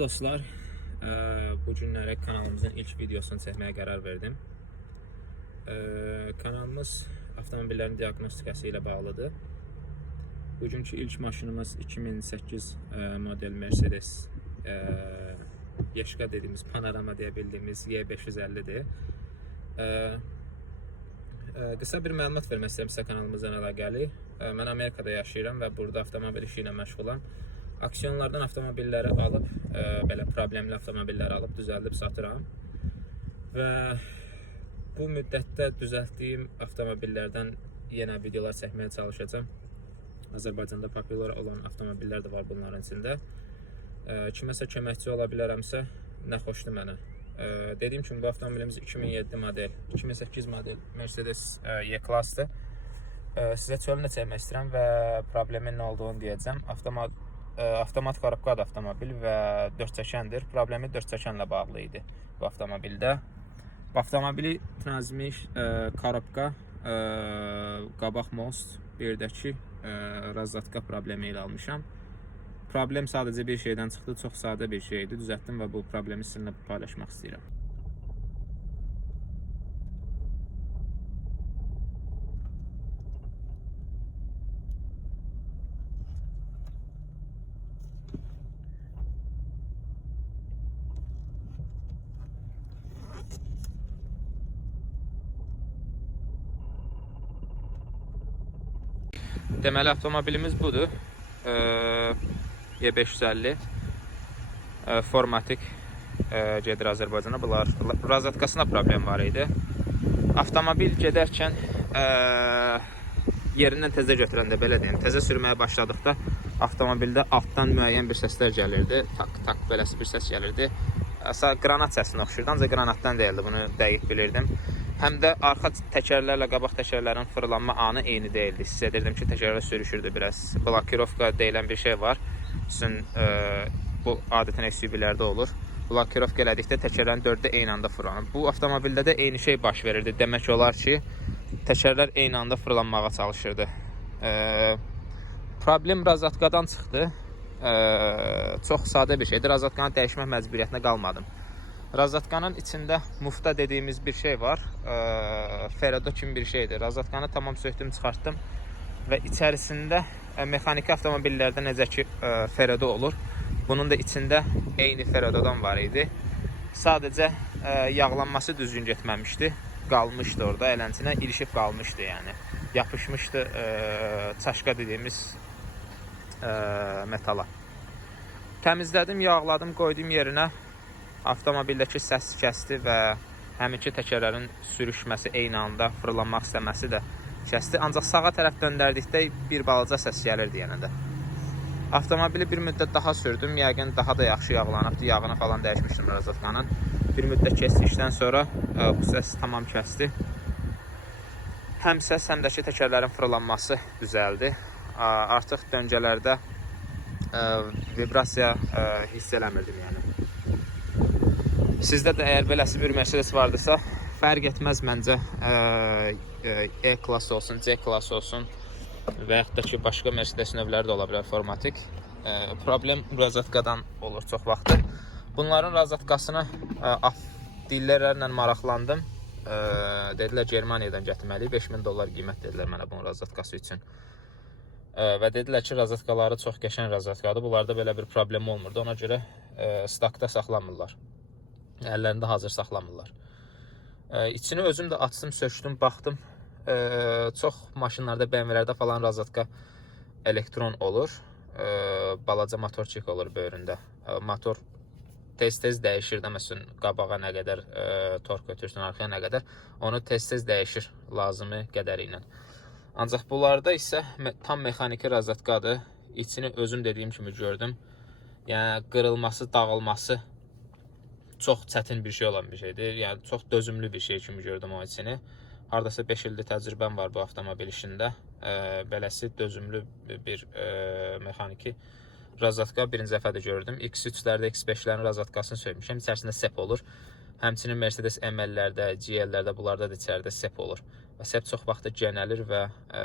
dostlar, eee, bu günləri kanalımızın ilk videosunu çəkməyə qərar verdim. Eee, kanalımız avtomobillərin diaqnostikası ilə bağlıdır. Bugünkü ilk maşınımız 2008 eee, model Mercedes Yeşka dediğimiz panorama deyə bildiyimiz Y550-dir. Eee, eee, qısa bir məlumat vermək istəyirəm sizə kanalımızdan əlaqəli. Mən Amerikada yaşayıram və burada avtomobil işi ilə məşğulam. Aksiyonlardan avtomobilləri alıb, e, belə problemli avtomobilləri alıb düzəldib satıram. Və bu müddətdə düzəltdiyim avtomobillərdən yenə videolar çəkməyə çalışacağam. Azərbaycanda populyar olan avtomobillər də var bunların içində. E, kiməsə köməkçi ola bilərəmsə, nə xoşdur mənə. E, dediyim kimi bu avtomobilimiz 2007 model, 2008 model Mercedes e, Y-Class-dır. E, sizə çölünü çəkmək istəyirəm və problemin nə olduğunu deyəcəm. Avtomat e, avtomat korobkadır avtomobil və 4 çəkəndir. Problemi 4 çəkənlə bağlı idi bu avtomobildə. Bu avtomobili transmiş korobka, qabaq most, bir də ki e, razzatka problemi ilə almışam. Problem sadəcə bir şeydən çıxdı, çox sadə bir şey idi. Düzəltdim və bu problemi sizinlə paylaşmaq istəyirəm. Deməli avtomobilimiz budur. Eee, Y550 eee, formatik gedir Azərbaycana. Bunlar razatkasında problem var idi. Avtomobil gedərkən eee, yerindən təzə götürəndə belə deyim, təzə sürməyə başladıqda avtomobildə altdan müəyyən bir səslər gəlirdi. Tak tak beləsi bir səs gəlirdi. Əsa qranat səsinə oxşurdu, ancaq qranatdan deyildi, bunu dəqiq bilirdim. Həm də arxa təkərlərlə qabaq təkərlərin fırlanma anı eyni deyildi. Hiss edirdim ki, təkərlər sürüşürdü biraz. Blokirovka deyilən bir şey var. Sizin e, bu adətən SUV-lərdə olur. Blokirovka elədikdə təkərlərin dördü eyni anda fırlanır. Bu avtomobildə də eyni şey baş verirdi. Demək olar ki, təkərlər eyni anda fırlanmağa çalışırdı. E, problem razatkadan çıxdı. E, çox sadə bir şeydir. Razatkanı dəyişmək məcburiyyətinə qalmadım. Razatkanın içində mufta dediyimiz bir şey var. E, Ferrado kimi bir şeydir. Razatkanı tamam söktüm, çıxartdım və içərisində e, mexaniki avtomobillərdə necə ki e, Ferrado olur. Bunun da içində eyni Ferradodan var idi. Sadəcə e, yağlanması düzgün getməmişdi. Qalmışdı orada, elənçinə ilişib qalmışdı yəni. Yapışmışdı e, çaşka dediyimiz e, metala. Təmizlədim, yağladım, qoydum yerinə. Avtomobildəki səs kəsdi və həminki təkərlərin sürüşməsi eyni anda fırlanmaq istəməsi də kəsdi. Ancaq sağa tərəf döndərdikdə bir balaca səs gəlirdi yenə də. Avtomobili bir müddət daha sürdüm. Yəqin daha da yaxşı yağlanıbdı. Yağını falan dəyişmişdim razatkanın. Bir müddət keçdikdən sonra ə, bu səs tamam kəsdi. Həm səs, həm də ki təkərlərin fırlanması düzəldi. Ə, Artıq döngələrdə ə, vibrasiya ə, hiss eləmirdim yəni. Sizdə də əgər beləsi bir Mercedes vardısa, fərq etməz məncə E-klass olsun, C-klass olsun və yaxud da ki başqa Mercedes növləri də ola bilər formatik. Ə, problem razatkadan olur çox vaxtı. Bunların af dillərlə maraqlandım. Ə, dedilər Germaniyadan gətirməli 5000 dollar qiymət dedilər mənə bunun razatkası üçün. Ə, və dedilər ki, razatkaları çox qəşəng razatkadır. Bunlarda belə bir problem olmurdu. Ona görə ə, stakda saxlamırlar. Əllərində hazır saxlamırlar. Ə, içini özüm də açdım, sökdüm, baxdım. Ə, çox maşınlarda, BMW-lərdə falan razatka elektron olur. Ə, balaca motorçik olur böyründə. Motor tez-tez dəyişir də məsələn qabağa nə qədər ə, tork ötürsün, arxaya nə qədər, onu tez-tez dəyişir lazımi qədəri ilə. Ancaq bunlarda isə tam mexaniki razatkadır. İçini özüm dediyim kimi gördüm. Yəni qırılması, dağılması çox çətin bir şey olan bir şeydir. Yəni çox dözümlü bir şey kimi gördüm içini. Hardasa 5 ildir təcrübəm var bu avtomobil işində. E, beləsi dözümlü bir e, mexaniki razatka birinci dəfə də gördüm. X3-lərdə, X5-lərin razatkasını söymüşəm. İçərisində sep olur. Həmçinin Mercedes ML-lərdə, GL-lərdə, bunlarda da içəridə sep olur. Və sep çox vaxt genəlir və e,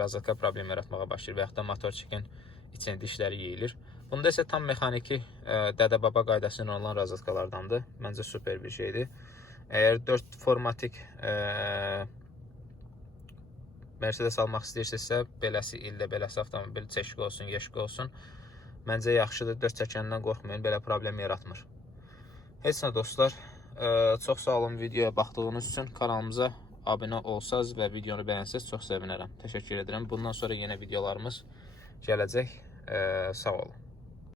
razatka problem yaratmağa başlayır və yaxud da motorçikin içində dişləri yeyilir. Bunda isə tam mexaniki ə, dədə-baba qaydası ilə olan razatkalardandır. Məncə super bir şeydir. Əgər 4 formatik ə, Mercedes almaq istəyirsinizsə, beləsi ildə beləsi avtomobil çeşik olsun, yeşik olsun. Məncə yaxşıdır. 4 çəkəndən qorxmayın, belə problem yaratmır. Heç nə dostlar, ə, çox sağ olun videoya baxdığınız üçün. Kanalımıza abunə olsaz və videonu bəyənsəz çox sevinərəm. Təşəkkür edirəm. Bundan sonra yenə videolarımız gələcək. Ə, sağ olun.